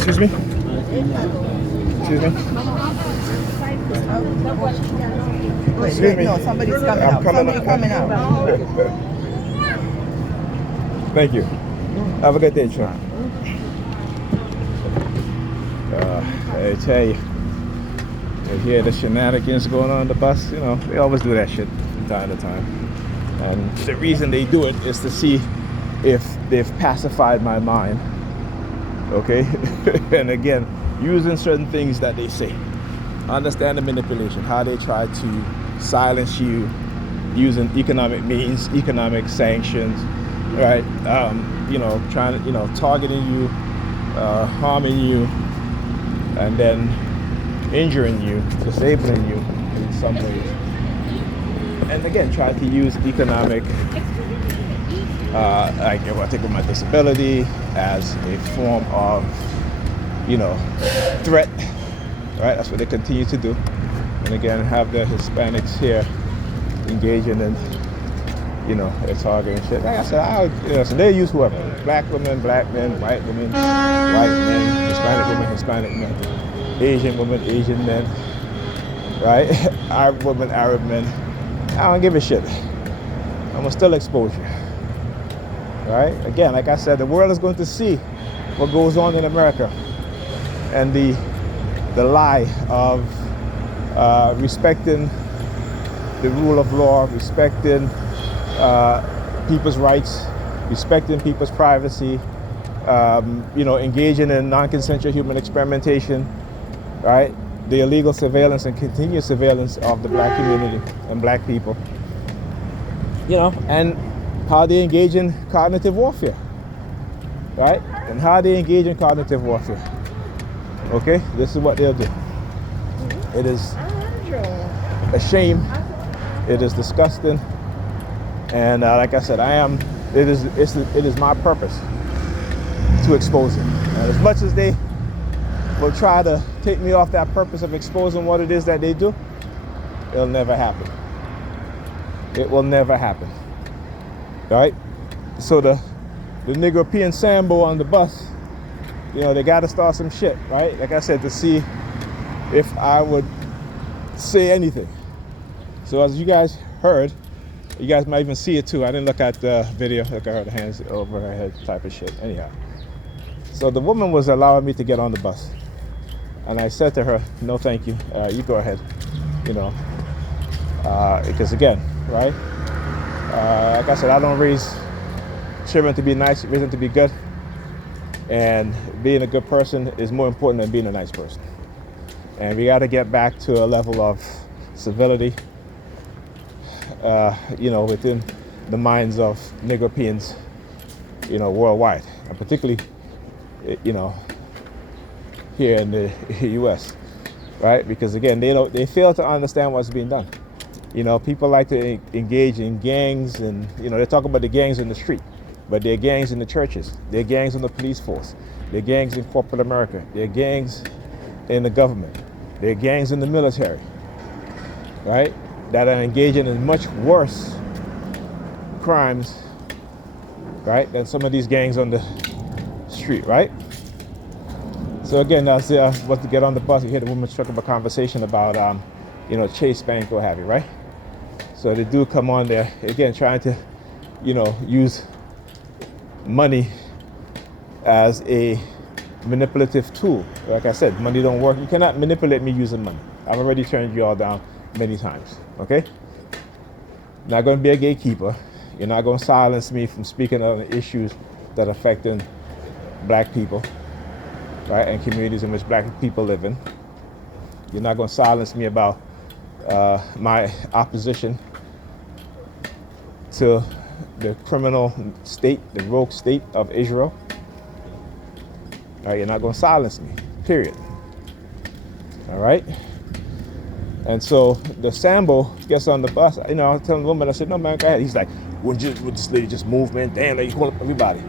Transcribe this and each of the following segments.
Excuse me? Excuse me? Excuse me? No, somebody's coming I'm out. coming Somebody up. coming out. Thank you. Have a good day, Sean. I tell you, you hear the shenanigans going on the bus, you know, they always do that shit from time to time. And the reason they do it is to see if they've pacified my mind. Okay? And again, using certain things that they say. Understand the manipulation, how they try to silence you using economic means, economic sanctions, right? You know, trying to, you know, targeting you, harming you, and then injuring you, disabling you in some ways. And again, try to use economic, like if I take my disability as a form of, you know, threat, right? That's what they continue to do. And again, have the Hispanics here engaging in, you know, they're targeting shit. Like I said, you know, so they use whoever. Black women, black men, white women, white men, Hispanic women, Hispanic men, Asian women, Asian men, right? Arab women, Arab men. I don't give a shit. I'm gonna still expose you, right? Again, like I said, the world is going to see what goes on in America and the lie of respecting the rule of law, respecting people's rights, respecting people's privacy, you know, engaging in non-consensual human experimentation, right? The illegal surveillance and continuous surveillance of the black community and black people, you know, and how they engage in cognitive warfare, right? And how they engage in cognitive warfare. Okay, this is what they'll do. It is a shame. It is disgusting. And like I said, it is my purpose to expose it. And as much as they will try to take me off that purpose of exposing what it is that they do, it'll never happen. It will never happen. Right? So the Negropean Sambo on the bus, you know, they got to start some shit, right? Like I said, to see if I would say anything. So as you guys heard, you guys might even see it too. I didn't look at the video. Look at her hands over her head type of shit. Anyhow. So the woman was allowing me to get on the bus. And I said to her, no, thank you. You go ahead. You know, because again, right? Like I said, I don't raise children to be nice, raise them to be good. And being a good person is more important than being a nice person. And we got to get back to a level of civility, you know, within the minds of Negropeans, you know, worldwide, and particularly, you know, here in the U.S., right? Because again, they fail to understand what's being done. You know, people like to engage in gangs, and you know, they talk about the gangs in the street, but they're gangs in the churches, they're gangs in the police force, they're gangs in corporate America, they're gangs in the government, they're gangs in the military, right? That are engaging in much worse crimes, right, than some of these gangs on the street, right? So again, I was about to get on the bus. You hear the woman struck up a conversation about, you know, Chase Bank, what have you, right? So they do come on there again, trying to, you know, use money as a manipulative tool. Like I said, money don't work. You cannot manipulate me using money. I've already turned you all down many times. Okay? Not going to be a gatekeeper. You're not going to silence me from speaking on issues that are affecting black people, right, and communities in which black people live in. You're not going to silence me about my opposition to the criminal state, the rogue state of Israel. All right, you're not going to silence me, period. All right? And so the Sambo gets on the bus. You know, I was telling the woman, I said, no, man, go ahead. He's like, would this lady just move, man? Damn, lady, call up everybody.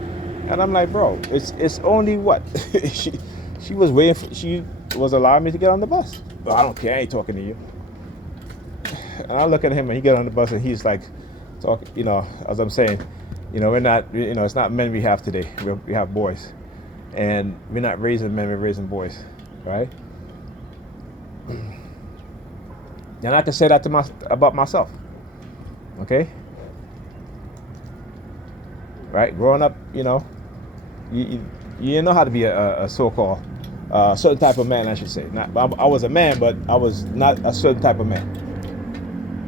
And I'm like, bro, it's only what? she was waiting for, she was allowing me to get on the bus. But I don't care, I ain't talking to you. And I look at him and he get on the bus and he's like, talk, you know, as I'm saying, you know, we're not, you know, it's not men we have today. We have boys. And we're not raising men, we're raising boys, right? And I can say that about myself, okay? Right? Growing up, you didn't know how to be a so-called certain type of man, I should say. Not, I was a man, but I was not a certain type of man.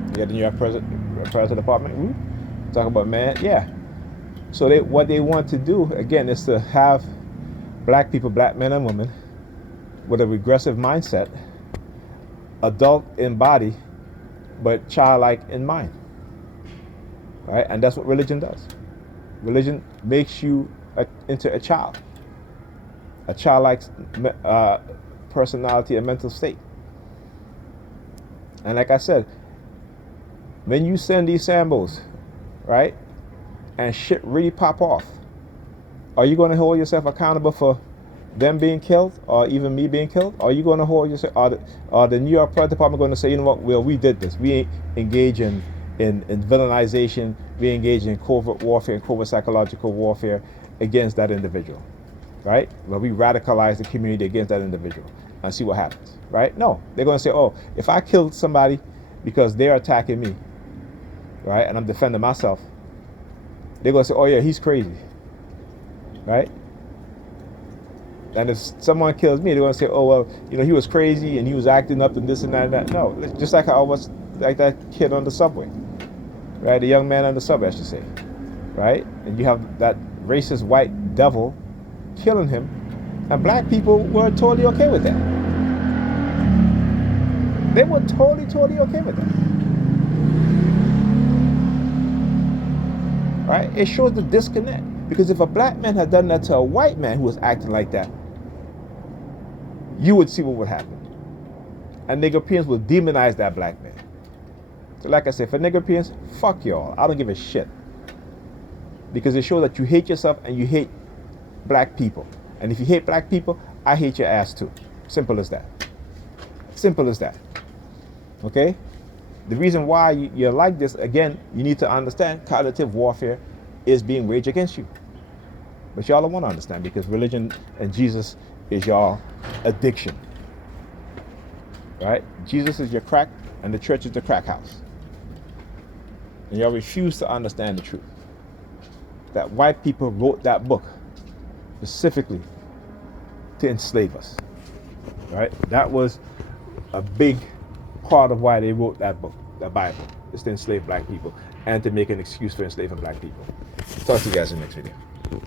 You got the New York President Department? Talk about man, yeah. So what they want to do, again, is to have black people, black men and women, with a regressive mindset, adult in body, but childlike in mind. Right? And that's what religion does. Religion makes you into a childlike personality and mental state. And like I said, when you send these sambos, right, and shit really pop off, are you going to hold yourself accountable for them being killed, or even me being killed? Or are you going to hold yourself, are the New York Police Department going to say, you know what, well, we did this. We engage in villainization, we engage in covert warfare and covert psychological warfare against that individual, right? Well, we radicalize the community against that individual and see what happens, right? No, they're going to say, oh, if I killed somebody because they're attacking me, right, and I'm defending myself, they're going to say, oh yeah, he's crazy, right? And if someone kills me, they're going to say, oh, well, he was crazy and he was acting up and this and that and that. No, just like I was, like that kid on the subway, right? The young man on the subway, I should say, right? And you have that racist white devil killing him, and black people were totally okay with that. They were totally okay with that. Right? It shows the disconnect. Because if a black man had done that to a white man who was acting like that, you would see what would happen. And Nigerians would demonize that black man. So like I said, for Nigerians, fuck y'all. I don't give a shit. Because it shows that you hate yourself and you hate black people. And if you hate black people, I hate your ass too. Simple as that. Simple as that. Okay? The reason why you're like this, again, you need to understand cognitive warfare is being waged against you. But y'all don't want to understand, because religion and Jesus is y'all addiction. Right? Jesus is your crack and the church is the crack house. And y'all refuse to understand the truth. That white people wrote that book specifically to enslave us. Right? That was a big part of why they wrote that book, the Bible, is to enslave black people and to make an excuse for enslaving black people. Talk to you guys in the next video.